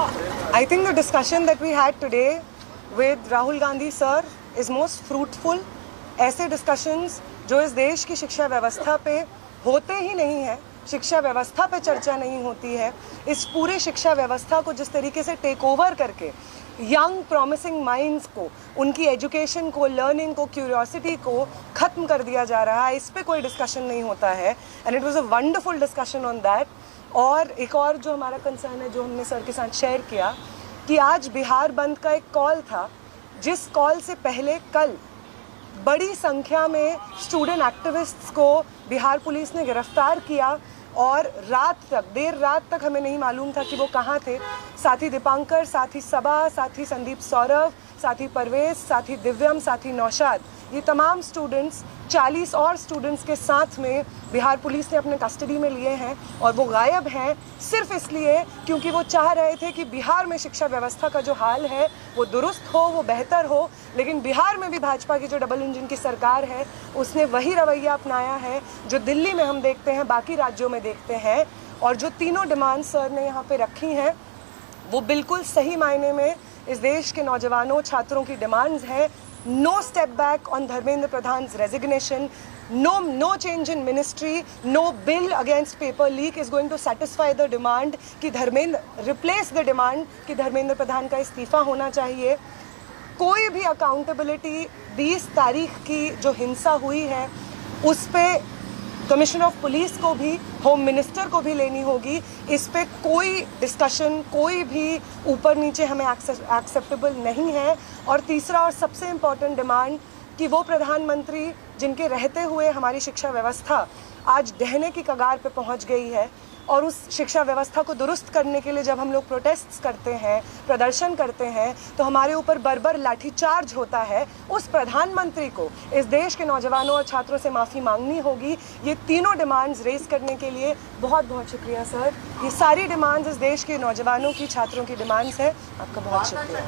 I think the discussion that we had today with Rahul Gandhi sir is most fruitful. ऐसे discussions जो इस देश की शिक्षा व्यवस्था पे होते ही नहीं है, शिक्षा व्यवस्था पे चर्चा नहीं होती है, इस पूरे शिक्षा व्यवस्था को जिस तरीके से टेक ओवर करके यंग प्रॉमिसिंग माइंड्स को, उनकी एजुकेशन को, लर्निंग को, क्यूरियोसिटी को ख़त्म कर दिया जा रहा है, इस पे कोई डिस्कशन नहीं होता है. And it was a wonderful discussion on that. और एक और जो हमारा कंसर्न है, जो हमने सर के साथ शेयर किया, कि आज बिहार बंद का एक कॉल था, जिस कॉल से पहले कल बड़ी संख्या में स्टूडेंट एक्टिविस्ट्स को बिहार पुलिस ने गिरफ्तार किया और रात तक, देर रात तक हमें नहीं मालूम था कि वो कहाँ थे. साथी दीपांकर, साथी सबा, साथी संदीप सौरभ, साथी परवेज, साथी दिव्यम, साथी नौशाद, ये तमाम स्टूडेंट्स 40 और स्टूडेंट्स के साथ में बिहार पुलिस ने अपने कस्टडी में लिए हैं. और वो गायब हैं सिर्फ इसलिए क्योंकि वो चाह रहे थे कि बिहार में शिक्षा व्यवस्था का जो हाल है वो दुरुस्त हो, वो बेहतर हो. लेकिन बिहार में भी भाजपा की जो डबल इंजन की सरकार है, उसने वही रवैया अपनाया है जो दिल्ली में हम देखते हैं, बाकी राज्यों में देखते हैं. और जो तीनों डिमांड सर ने यहाँ पे रखी हैं, वो बिल्कुल सही मायने में इस देश के नौजवानों, छात्रों की डिमांड्स हैं. No step back on Dharmendra Pradhan's resignation. No change in ministry. No bill against paper leak is going to satisfy the demand कि धर्मेंद्र replace the demand कि धर्मेंद्र प्रधान का इस्तीफा होना चाहिए. कोई भी अकाउंटेबिलिटी 20 तारीख की जो हिंसा हुई है उस पे कमिश्नर ऑफ पुलिस को भी, होम मिनिस्टर को भी लेनी होगी. इस पे कोई डिस्कशन, कोई भी ऊपर नीचे हमें एक्सेप्टेबल नहीं है. और तीसरा और सबसे इम्पॉर्टेंट डिमांड कि वो प्रधानमंत्री जिनके रहते हुए हमारी शिक्षा व्यवस्था आज ढहने की कगार पे पहुंच गई है, और उस शिक्षा व्यवस्था को दुरुस्त करने के लिए जब हम लोग प्रोटेस्ट्स करते हैं, प्रदर्शन करते हैं, तो हमारे ऊपर बर्बर लाठीचार्ज होता है. उस प्रधानमंत्री को इस देश के नौजवानों और छात्रों से माफ़ी मांगनी होगी. ये तीनों डिमांड्स रेज करने के लिए बहुत बहुत शुक्रिया सर. ये सारी डिमांड्स इस देश के नौजवानों की, छात्रों की डिमांड्स है. आपका बहुत शुक्रिया.